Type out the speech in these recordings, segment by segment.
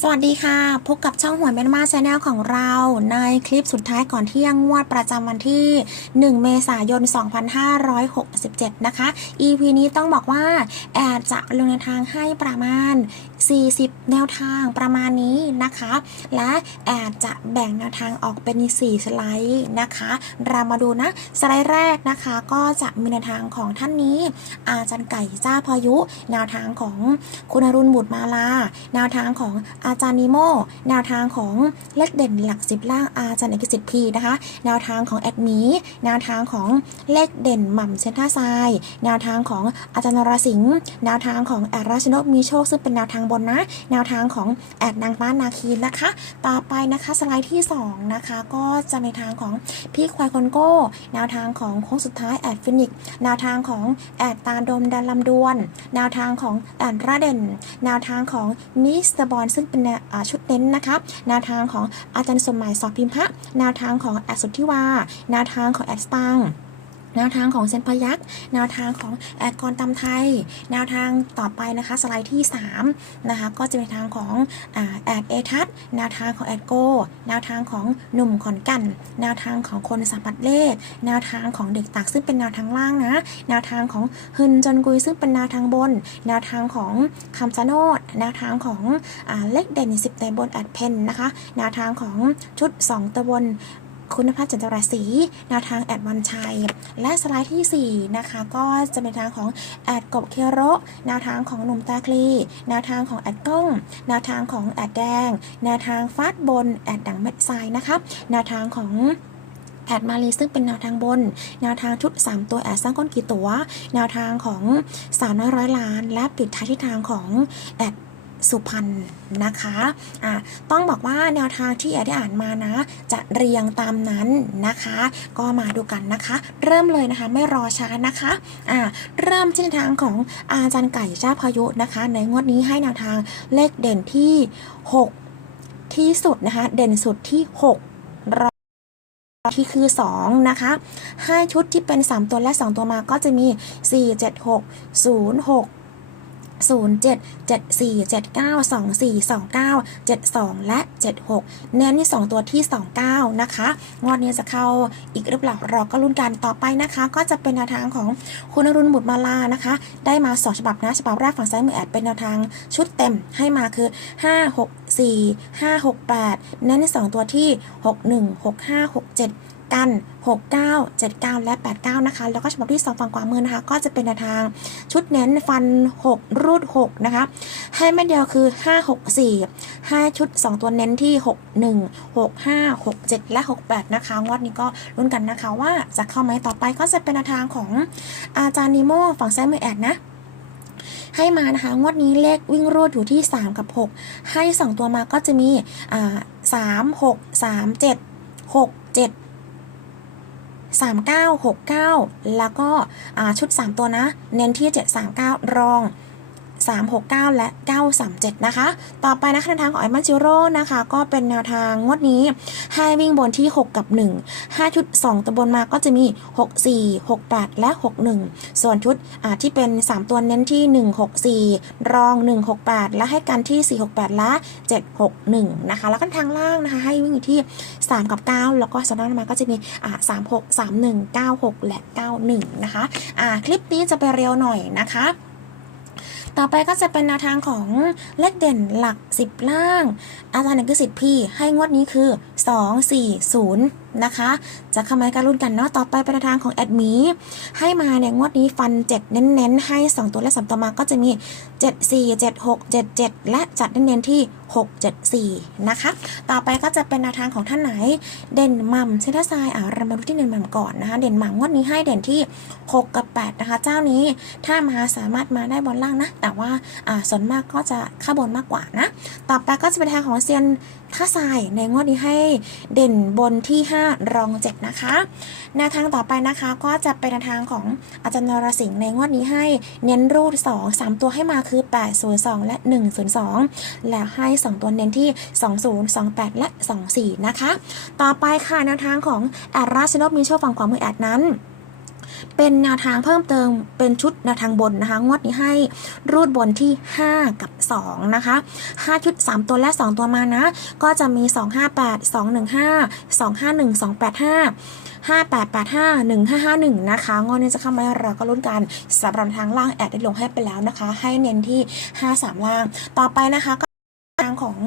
สวัสดีค่ะ พบกับช่องหวยแม่นมาชาแนลของเรา ในคลิปสุดท้ายก่อนเที่ยงงวดประจำวันที่ 1 เมษายน 2567 นะคะ EP นี้ต้องบอกว่า แอดจะลงในทางให้ประมาณ 40 แนวทางประมาณนี้นะคะ และแอดจะแบ่งแนวทางออกเป็น 4 สไลด์นะคะ เรามาดูนะ สไลด์แรกนะคะ ก็จะมีแนวทางของท่านนี้ อาจารย์ไก่จ้าพายุ แนวทางของคุณอรุณบุตรมาลา แนวทางของอาจารย์นิโม แนวทางของเลขเด่นหลักสิบล่างอาจารย์เอกสิทธิ์พีนะคะ แนวทางของแอดมีแนวทางของเลขเด่นหม่ำเซนท่าทราย แนวทางของอาจารย์นรสิงห์ แนวทางของแอดราชนกมีโชคซึ่งเป็นแนวทางบนนะ แนวทางของแอดนางฟ้านาคีนะคะ ต่อไปนะคะสไลด์ที่สองนะคะ ก็จะในทางของพี่ควายคอนโก้ แนวทางของโค้งสุดท้ายแอดฟินิกแนวทางของแอดตาดมดันลำดวน แนวทางของแอดราเดนแนวทางของมิสเตอร์บอลซึ่งเป็นชุดเน้นนะคะ แนวทางของอาจารย์สมหมายสอบพิมพะ แนวทางของแอดสุทธิวา แนวทางของแอดสตัง แนวทางของเซนพยักษ์แนวทางของแอกรตำไทย แนวทางต่อไปนะคะสไลด์ที่3นะคะก็จะเป็นทางของอแอดเอทัศน์แนวทางของแอดโก แนวทางของหนุ่มขอนกัน แนวทางของคนสัมผัสเลข แนวทางของเด็กตักซึ่งเป็นแนวทางล่างนะ แนวทางของฮึนจนกุยซึ่งเป็นแนวทางบน แนวทางของคำชะโนดแนวทางของอเลขเด่น 10แต่บนแอดเพนนะคะ แนวทางของชุด 2ตะบน คุณภาพจันทราศีแนวทางแอดวันชัย และสไลด์ที่ 4 นะคะ ก็จะเป็นทางของแอดกบเคโรแนวทางของหนุ่มตาคลีแนวทางของแอดก้องแนวทางของแอดแดง แนวทางฟาดบนแอดดังเม็ดทรายนะคะแนวทางของแอดมาลีซึ่งเป็นแนวทางบน แนวทางชุด 3 ตัวแอดสร้างก้นกี่ตัว แนวทางของสาวน้อยร้อยล้าน และปิดท้ายที่ทางของแอด สุพรรณนะคะอะต้องบอกว่าแนวทางที่แอได้อ่านมานะ จะเรียงตามนั้นนะคะ ก็มาดูกันนะคะ เริ่มเลยนะคะไม่รอช้านะคะอ่าเริ่มที่แนทางของอาจารย์ไก่เจ้าพายุนะคะ ในงวดนี้ให้แนวทางเลขเด่นที่ 6 ที่สุดนะคะ เด่นสุดที่6รอที่คือ 2 นะคะให้ชุดที่เป็น 3 ตัวและ 2 ตัวมาก็จะมี 4 7 6 0 6 0 7 7 4 7 9 2 4 2 9 7 2และ 76 เน้นที่ 2 ตัวที่ 29 นะคะ งวดนี้จะเข้าอีกหรือเปล่าเราก็ลุ้นกันต่อไปนะคะ ก็จะเป็นแนวทางของคุณอรุณบุตรมาลานะคะ ได้มา 2 ฉบับนะ ฉบับแรกฝั่งซ้ายมือแอดเป็นแนวทางชุดเต็มให้มาคือ 5 6 4 5 6 8 เน้นที่ 2 ตัวที่ 6 1 6 5 6 7 กัน 69 79 และ 89 นะคะ แล้วก็ฉบับที่ 2 ฝั่งขวามือนะคะ ก็จะเป็นทางชุดเน้นฟัน 6 รูด 6 นะคะ ให้แม่เดียวคือ 5 6 4ให้ชุด 2 ตัวเน้นที่ 6 1 6 5 6 7 และ 68 นะคะ งวดนี้ก็ลุ้นกันนะคะว่าจะเข้าไหมต่อไปก็จะเป็นทางของอาจารย์นิโมฝั่งซ้ายมือแอดนะให้มานะคะงวดนี้เลขวิ่งรูดอยู่ที่ 3 กับ 6 ให้ 2 ตัวมาก็จะมี อ่า3 6 3 7 6 7 3969 แล้วก็ชุด 3 ตัวนะ เน้นที่ 739 รอง 369 และ 937 นะคะ ต่อไปนะคะแนวทางของไอมาจิโร่นะคะ ก็เป็นแนวทางงวดนี้ ให้วิ่งบนที่ 6 กับ 1 5 ชุด 2ตัวบนมาก็จะมี 6 4 6 8 และ 6 1 ส่วนชุดอ่าที่เป็น 3 ตัวเน้นที่ 1 6 4 รอง 1 6 8 และให้กันที่ 4 6 8 และ 7 6 1 นะคะ แล้วก็ทางล่างนะคะ ให้วิ่งอยู่ที่ 3 กับ 9 แล้วก็สำนักมาก็จะมีอ่า3 6 3 1 9 6 และ 91 นะคะอ่าคลิปนี้จะไปเร็วหน่อยนะคะ ต่อไปก็จะเป็นแนวทางของเลขเด่นหลัก 10 ล่าง อาจารย์นักสิทธิ์พี่ให้งวดนี้คือ 2 4 0 นะคะจะเข้ามาการรุ่นกันเนาะต่อไปเป็นทางของแอดมีให้มาเนี่ยงวดนี้ฟัน 7 เน้นๆ ให้ 2 ตัวและ 3 ตัวมาก็จะมี 7 4 7 6 7 7 และจัดเน้นๆที่ 6 7 4 นะคะ ต่อไปก็จะเป็นแนวทางของท่านไหน เด่นมัมเซนทรัสไซอ่าเรามาดูที่เด่นมัมก่อนนะคะ เด่นมัมงวดนี้ให้เด่นที่ 6 กับ 8 นะคะ เจ้านี้ถ้ามาสามารถมาได้บนล่างนะ แต่ว่าอ่าส่วนมากก็จะข้าบนมากกว่านะ ต่อไปก็จะเป็นทางของเซียน ท่าทรายในงวดนี้ให้เด่นบนที่ 5 รอง 7 นะคะแนวทางต่อไปนะคะก็จะเป็นแนวทางของอาจารย์นรสิงห์ในงวดนี้ให้เน้นรูด 2 3 ตัวให้มาคือ 802 และ 102 แล้วให้ 2 ตัวเน้นที่ 20 28 และ 24 นะคะ ต่อไปค่ะแนวทางของแอดราชนกมีโชคฝั่งขวามือแอดนั้น เป็นแนวทางเพิ่มเติมเป็นชุดแนวทางบนนะคะ งวดนี้ให้รูดบนที่ 5 กับ 2 นะคะ 5 ชุด 3 ตัวและ 2 ตัวมานะ ก็จะมี 258 215 251 285 5885 1551 นะคะงวดนี้จะเข้ามาเราก็ลุ้นกันสำหรับทางล่างแอดได้ลงให้ไปแล้วนะคะ ให้เน้นที่ 53 ล่าง ต่อไปนะคะก็ ทางของ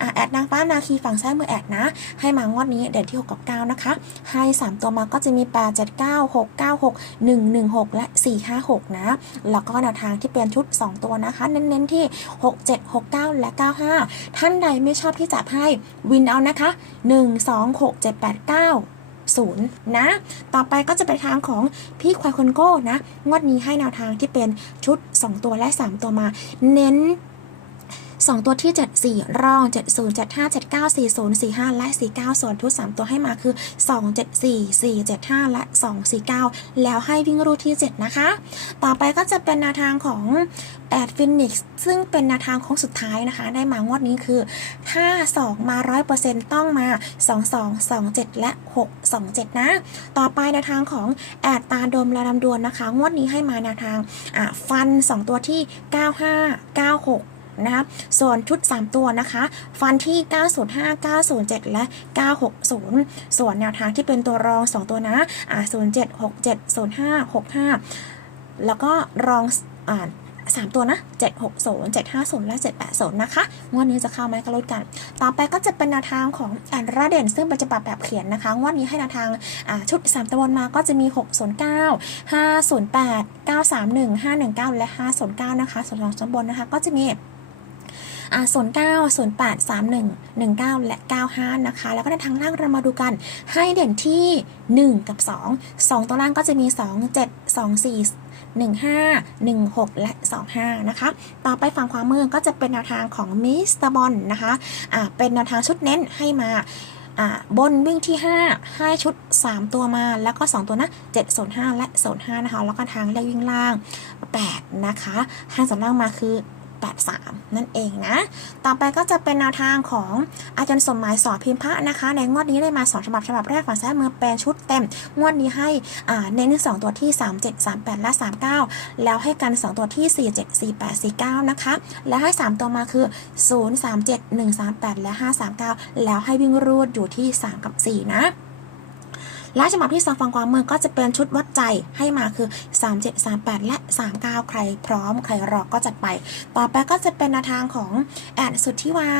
อแอดนางฟ้านาคีฝั่งซ้ายมือแอดนะ ให้มางวดนี้เด่นที่ 6 กับ 9 นะคะ ให้ 3 ตัวมาก็จะมี 8 7 9 6 9 6 1 1 6 และ 4 5 6 นะ แล้วก็แนวทางที่เป็นชุด 2 ตัวนะคะ เน้นๆที่ 6 7 6 9 และ 95 ท่านใดไม่ชอบที่จับให้วินเอานะคะ 1 2 6 7 8 9ศูนย์นะ ต่อไปก็จะเป็นทางของพี่ควายคนโก้นะ งวดนี้ให้แนวทางที่เป็นชุด 2 ตัวและ 3 ตัวมา เน้น 2 ตัวที่ 74รอง 70 75 79 40 45 และ 49 ส่วนทุก3ตัวให้มาคือ 2 74 4 75 และ 2 49 แล้วให้วิ่งรูดที่ 7 นะคะ ต่อไปก็จะเป็นแนวทางของแอดฟินิกซ์ซึ่งเป็นแนวทางของสุดท้ายนะคะ ได้มางวดนี้คือ ถ้า 2 มา 100%ต้องมา 2 2 2 7 และ 6 2 7 นะ ต่อไปแนวทางของแอดตาดมและลำดวนนะคะ งวดนี้ให้มาแนวทางฟัน 2 ตัวที่ 95 96 นะคะส่วนชุด 3 ตัวนะคะ ฟันที่ 905 907 และ 960 ส่วนแนวทางที่เป็นตัวรอง 2 ตัวนะอ่า07 67 05 65 แล้วก็รองอ่าสามตัวนะ 760 750 และ 780 นะคะ งวดนี้จะเข้าไหมก็ลดกัน ต่อไปก็จะเป็นแนวทางของแอนราเด่นซึ่งเป็นฉบับแบบเขียนนะคะ งวดนี้ให้แนวทางชุด 3ตะวันมาก็จะมี 609 508 931 519 และ 509 นะคะ ส่วนของชั้นบนนะคะ ก็จะมี ศูนย์เก้าศูนย์แปดสามหนึ่งหนึ่งเก้าและเก้าห้านะคะ แล้วก็ในทางล่างเรามาดูกันให้เด่นที่หนึ่งกับสองสองตัวล่างก็จะมีสองเจ็ดสองสี่หนึ่งห้าหนึ่งหกและสองห้านะคะ ต่อไปฝั่งขวามือก็จะเป็นแนวทางของมิสเตอร์บอลนะคะอ่าเป็นแนวทางชุดเน้นให้มาบนวิ่งที่ 5 ให้ชุด 3 ตัวมา แล้วก็ 2 ตัวนะ7 0 5และ0 5นะคะ แล้วก็ทางเลขวิ่งล่าง 8 นะคะทางสำล่างมาคือ 83นั่นเองนะ ต่อไปก็จะเป็นแนวทางของอาจารย์สมหมายสอนพิมพ์พระนะคะ ในงวดนี้ได้มา2ฉบับฉบับแรกฝั่งซ้ายมือเป็นชุดเต็ม งวดนี้ให้เน้นที่2ตัวที่ 37 38 และ 39 แล้วให้กัน 2 ตัวที่ 47 48 49 นะคะ แล้วให้ 3 ตัวมาคือ 0 37 1 38 และ 539 แล้วให้วิ่งรูดอยู่ที่ 3 กับ 4 นะ และฉบับที่สองฝั่งขวามือก็จะเป็นชุดวัดใจให้มาคือ 37 38 และ 39 ใครพร้อมใครรอก็จัดไป ต่อไปก็จะเป็นแนวทางของแอดสุทธิวา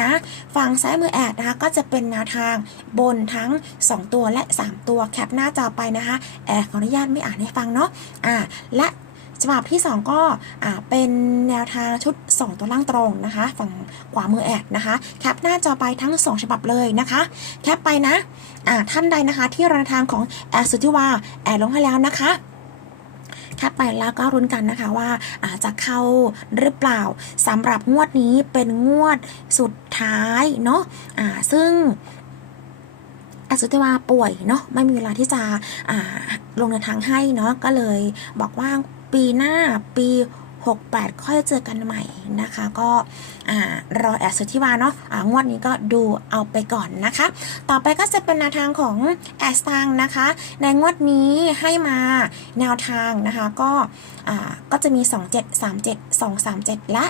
นะฝั่งซ้ายมือแอดนะคะก็จะเป็นแนวทางบนทั้ง 2 ตัวและ 3 ตัวแคปหน้าจอไปนะคะแอดขออนุญาตไม่อ่านให้ฟังเนาะอ่าและ ฉบับที่ 2 ก็เป็นแนวทางชุด 2 ตัวล่างตรงนะคะ ฝั่งขวามือแอดนะคะ แคปหน้าจอไปทั้ง 2 ฉบับเลยนะคะ แคปไปนะอ่าท่านใดนะคะที่รายทางของแอดสุทธิวาแอดลงให้แล้วนะคะแคปไปแล้วก็รุ้นกันนะคะว่าอาจจะเข้าหรือเปล่าสำหรับงวดนี้เป็นงวดสุดท้ายเนาะอ่าซึ่งอาสุทธิวาป่วยเนาะไม่มีเวลาที่จะลงเดินทางให้เนาะก็เลยบอกว่า ปีหน้าปี 68 ค่อยเจอกันใหม่นะคะ ก็รอแอดสุทธิวาเนาะงวดนี้ก็ดูเอาไปก่อนนะคะ ต่อไปก็จะเป็นแนวทางของแอสตังนะคะ ในงวดนี้ให้มาแนวทางนะคะก็อ่าก็จะมี 27 37 237 และ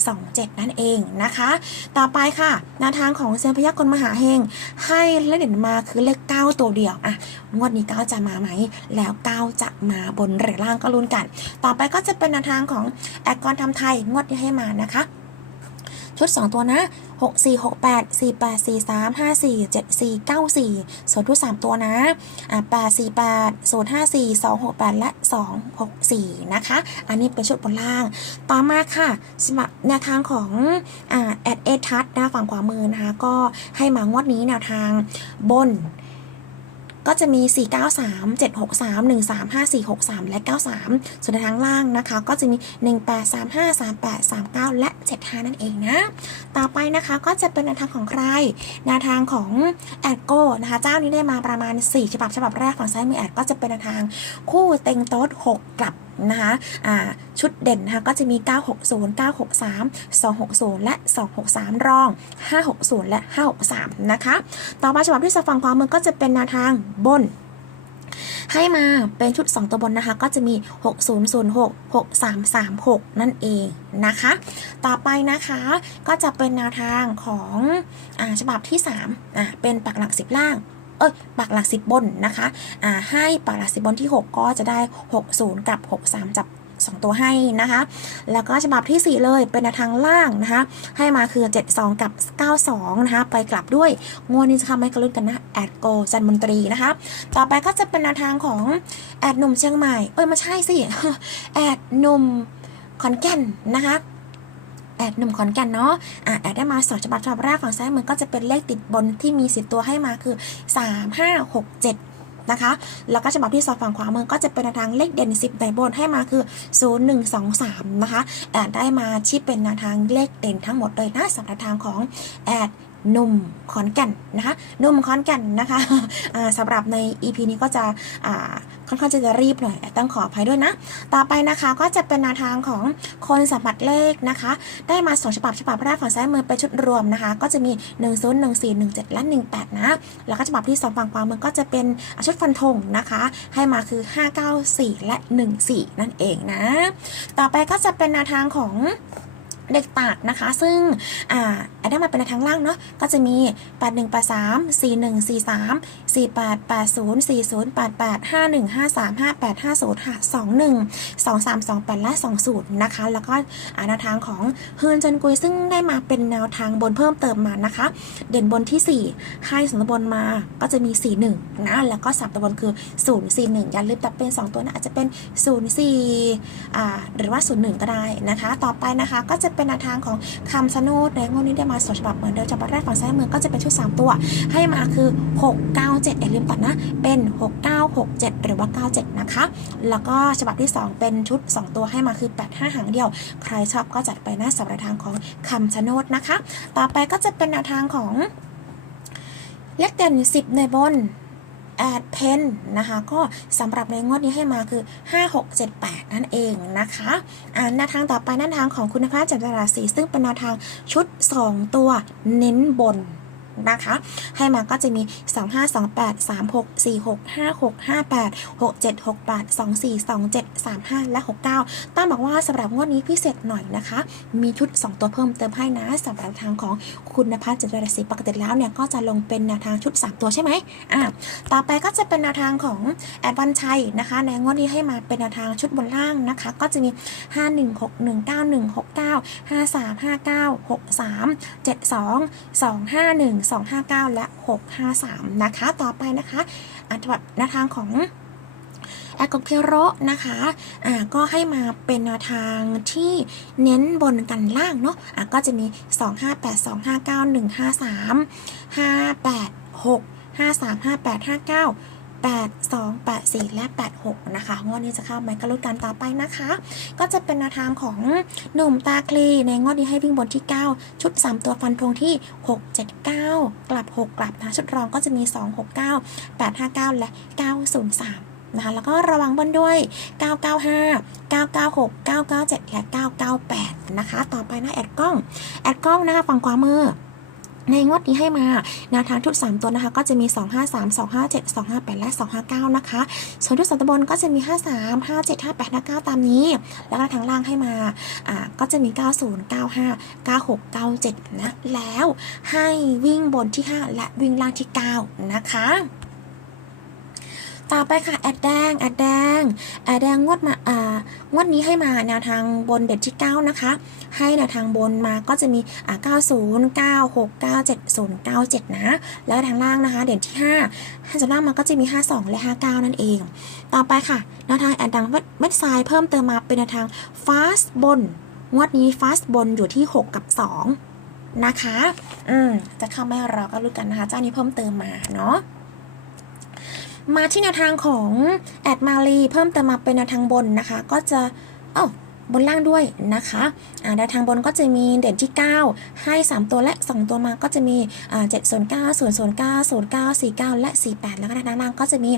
327 นั่นเองนะคะ ต่อไปค่ะแนวทางของเซียนพยักกลมหาเฮงให้เลขเด่นมาคือเลข 9 ตัวเดียวอะงวดนี้ 9 จะมาไหม แล้ว 9 จะมาบนหรือล่างก็ลุ้นกัน ต่อไปก็จะเป็นแนวทางของ2แอดกรทำไทยงวดที่ให้มานะคะ ชุด 2 ตัวนะ 6 4 6 8 4 8 4 3 5 4 7 4 9 4 ส่วนทุก3ตัวนะ8 4 8 0 5 4 2 6 8 และ 2 6 4 นะคะ อันนี้เป็นชุดบนล่าง ต่อมาค่ะสำหรับแนวทางของอแอดเอทัศนะฝั่งขวามือนะคะ ก็ให้มางวดนี้แนวทางบน ก็จะมี 493 763 135 463 และ 93 ส่วนในทางล่างนะคะ ก็จะมี 18 35 38 39 และ 75 นั่นเองนะ ต่อไปนะคะก็จะเป็นแนวทางของใคร แนวทางของแอดโกนะคะ เจ้านี้ได้มาประมาณ 4 ฉบับฉบับแรกฝั่งซ้ายมือแอดก็จะเป็นแนวทางคู่เต็งโต๊ด6กลับ นะคะชุดเด่นนะคะก็จะมี 960 963 260 และ 263 รอง 560 และ 563 นะคะ ต่อมาฉบับที่สองฝั่งขวามือก็จะเป็นแนวทางบนให้มาเป็นชุด 2 ตัวบนนะคะ ก็จะมี 6006 6336 นั่นเองนะคะ ต่อไปนะคะก็จะเป็นแนวทางของอฉบับที่3อ่าเป็นปักหลัก 10 ล่าง เอ้ยปักหลัก10บบนนะคะอ่าให้ปักหลัก10บบนที่ 6 ก็จะได้ 60 กับ 63 จับ 2 ตัวให้นะคะ แล้วก็ฉบับที่ 4 เลยเป็นทางล่างนะคะ ให้มาคือ 72 กับ 92 นะคะ ไปกลับด้วยงวดนี้จะทำให้กระลุ้นกันนะแอดโกจันมนตรีนะคะ ต่อไปก็จะเป็นทางของแอดหนุ่มเชียงใหม่ เอ้ยไม่ใช่สิแอดหนุ่มขอนแก่นนะคะ แอดหนุ่มขอนแก่นเนาะอะแอดได้มาสองฉบับฉบับแรกฝั่งซ้ายมือก็จะเป็นเลขติดบนที่มีสิบตัวให้มาคือ 3 5 6 7 นะคะ แล้วก็ฉบับที่สองฝั่งขวามือก็จะเป็นแนวทางเลขเด่น 10ในบนให้มาคือ 0 1 2 3 นะคะ แอดได้มาที่เป็นแนวทางเลขเด่นทั้งหมดเลยนะสำหรับทางของแอดหนุ่มขอนแก่นนะคะหนุ่มขอนแก่นนะคะอ่าสำหรับใน EP นี้ก็จะ ค่อนข้างจะรีบหน่อยต้องขออภัยด้วยนะ ต่อไปนะคะก็จะเป็นแนวทางของคนสัมผัสเลขนะคะ ได้มาสองฉบับฉบับแรกฝั่งซ้ายมือเป็นชุดรวมนะคะ ก็จะมี 1 0 1 4 1 7และ18 นะ แล้วก็ฉบับที่ 2 ฝั่งขวามือก็จะเป็นชุดฟันธงนะคะ ให้มาคือ 594 และ 14 นั่นเองนะ ต่อไปก็จะเป็นแนวทางของ เด็กตากนะคะ ซึ่งอ่าได้มาเป็นแนวทางล่างเนาะก็จะมี 8 1 8 3 4 1 4 3 4 8 8 0 4 0 8 8 5 1 5 3 5 8 5 0 2 1 2 3 2 8 และ 2 0 นะคะ แล้วก็อาแนวทางของเฮิร์นจันกุยซึ่งได้มาเป็นแนวทางบนเพิ่มเติมมานะคะ เด่นบนที่4ให้สองตัวบนมาก็จะมี 4 1 นะ แล้วก็สับตัวบนคือ 0 4 1 อย่าลืมตัดเป็น 2 ตัวนะอาจจะเป็น 0 4อ่าหรือว่า 0 1 ก็ได้นะคะ ต่อไปนะคะก็จะเป็นแนวทางของคำสโนดในงวดนี้ได้มาสองฉบับเหมือนเดิมฉบับแรกฝั่งซ้ายมือก็จะเป็นชุด 3 ตัว ให้มาคือ 6 9 7อย่าลืมตัดนะ เป็น 6 9 6 7 หรือว่า 97 นะคะ แล้วก็ฉบับที่ 2 เป็นชุด 2 ตัวให้มาคือ 8 5 หางเดียว ใครชอบก็จัดไปนะสำหรับทางของคำชะโนดนะคะ ต่อไปก็จะเป็นแนวทางของเลขเด่น10 ในบน แอดเพนนะคะ ก็สำหรับในงวดนี้ให้มาคือ 5 6 7 8 นั่นเองนะคะอ่าแนวทางต่อไปแนวทางของคุณภาพจากตลาดสีซึ่งเป็นแนวทางชุด 2 ตัวเน้นบน นะคะ ให้มาก็จะมี 2 5 2 8 3 6 4 6 5 6 5 8 6 7 6 8 2 4 2 7 3 5 และ 69ต้องบอกว่าสำหรับงวดนี้พิเศษหน่อยนะคะ มีชุด 2 ตัวเพิ่มเติมให้นะสำหรับทางของคุณภาพจากตลาดสีปกติแล้วเนี่ยก็จะลงเป็นแนวทางชุด 3 ตัวใช่ไหมอ่าต่อไปก็จะเป็นแนวทางของแอดวันชัยนะคะในงวดนี้ให้มาเป็นแนวทางชุดบนล่างนะคะ ก็จะมี 5 1 6 1 9 259 และ 6 5 3 นะคะ ต่อไปนะคะอันดับแนวทางของแอคเพโรนะคะอ่าก็ให้มาเป็นแนวทางที่เน้นบนกันล่างเนาะอะก็จะมี 2 5 8 2 5 9 1 5 3 586 53 58 59 8284 และ 8 6 นะคะ งวดนี้จะเข้าไหมกระลุดกันต่อไปนะคะ ก็จะเป็นแนวทางของหนุ่มตาคลี ในงวดนี้ให้วิ่งบนที่ 9 ชุด 3 ตัวฟันธงที่ 6 7 9 กลับ 6 กลับนะ ชุดรองก็จะมี 2 6 9 8 5 9 และ 903นะคะแล้วก็ระวังบนด้วย 995 996 997 และ 998 นะคะ ต่อไปนะแอดกล้อง แอดกล้องนะคะฝั่งขวามือ ในงวดนี้ให้มาแนวทางทุด 3 ตัวนะคะ ก็จะมี 253 257 258 และ 259 นะคะ ส่วนทุดสองตัวบนก็จะมี 53 57 58 59ตามนี้ แล้วก็ทางล่างให้มาอ่าก็จะมี 90 95 96 97 นะ แล้วให้วิ่งบนที่ 5 และวิ่งล่างที่ 9 นะคะ ต่อไปค่ะแอดแดงแอดแดงแอดแดงงวดมาอ่างวดนี้ให้มาแนวทางบนเด็ดที่ 9 นะคะ ให้แนวทางบนมาก็จะมีอ่า90 96 97 097 นะ แล้วทางล่างนะคะ เด่นที่5ถ้าจะล่างมาก็จะมี 52 และ 59 นั่นเอง ต่อไปค่ะแนวทางแอดดังเม็ดทรายเพิ่มเติมมาเป็นแนวทาง fast บน งวดนี้ fast บนอยู่ที่ 6 กับ 2 นะคะ อืม จะเข้าไม่รอก็รู้กันนะคะ เจ้านี้เพิ่มเติมมาเนาะ มาที่แนวทางของแอดมาลีเพิ่มเติมมาเป็นแนวทางบนนะคะ ก็จะเอ้าบนล่างด้วยนะคะแนวทางบนก็จะมีเด่นที่ 9 ให้ 3 ตัวและ 2 ตัวมาก็จะมีอ่า7 0 9 0 0 9 0 9 4 9และ48แล้วก็ด้านล่างก็จะมี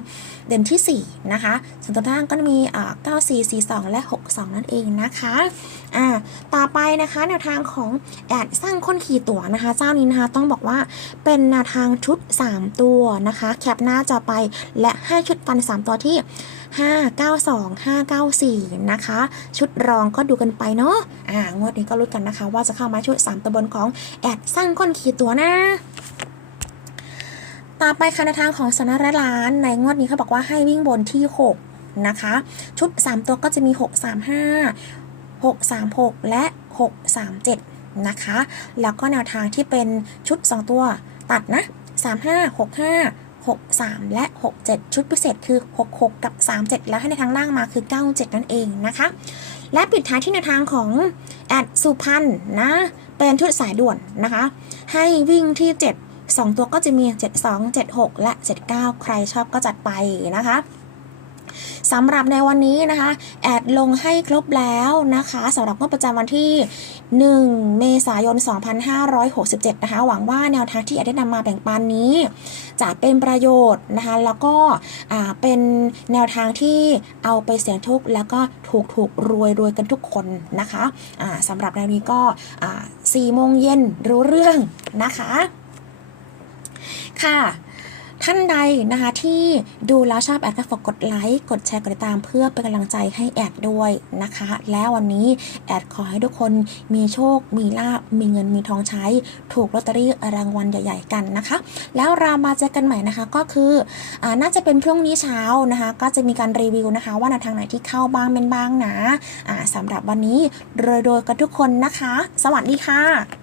เด่นที่ 4 นะคะส่วนตัวล่างก็จะมีอ่า9 4 4 2และ6 2นั่นเองนะคะ อ่าต่อไปนะคะแนวทางของแอดสร้างค้นขี่ตั๋วนะคะ เจ้านี้นะคะต้องบอกว่าเป็นแนวทางชุด 3 ตัวนะคะ แคปหน้าจอไปและให้ชุดฟัน 3 ตัวที่ 592 594 นะคะ ชุดรองก็ดูกันไปเนาะอ่างวดนี้ก็รู้กันนะคะ ว่าจะเข้ามาชุด 3 ตัวบนของแอดสร้างค้นขี่ตัวนะต่อไปค่ะในทางของสนระล้านในงวดนี้เขาบอกว่าให้วิ่งบนที่ 6 นะคะ ชุด 3 ตัวก็จะมี 635 636 และ 637 นะคะ แล้วก็แนวทางที่เป็นชุด 2 ตัวตัดนะ 35 65 63 และ 67 ชุดพิเศษคือ 66 กับ 37 แล้วให้ในทางล่างมาคือ 97 นั่นเองนะคะ และปิดท้ายที่แนวทางของแอดสุพรรณนะ เป็นชุดสายด่วนนะคะ ให้วิ่งที่ 7 2 ตัวก็จะมี 72 76 และ 79 ใครชอบก็จัดไปนะคะ สำหรับในวันนี้นะคะ แอดลงให้ครบแล้วนะคะสำหรับงวดประจำวันที่ 1 เมษายน 2567 นะคะ หวังว่าแนวทางที่แอดได้นำมาแบ่งปันนี้ จะเป็นประโยชน์นะคะ แล้วก็เป็นแนวทางที่เอาไปเสี่ยงทุกแล้วก็ถูกถูกรวยรวยกันทุกคนนะคะอ่าสำหรับในวันนี้ก็4โมงเย็นรู้เรื่องนะคะ ค่ะ ท่านใดนะคะที่ดูแล้วชอบแอดก็ฝากกดไลค์ กดแชร์ กดติดตามเพื่อเป็นกำลังใจให้แอดด้วยนะคะ และวันนี้แอดขอให้ทุกคนมีโชค มีลาบ มีเงิน มีทองใช้ ถูกลอตเตอรี่รางวัลใหญ่ ๆ กันนะคะ แล้วเรามาเจอกันใหม่นะคะก็คืออน่าจะเป็นพรุ่งนี้เช้านะคะ ก็จะมีการรีวิวนะคะ ว่าแนวทางไหนที่เข้าบ้างเป็นบ้างนะอ่าสำหรับวันนี้รวยๆกันทุกคนนะคะ สวัสดีค่ะ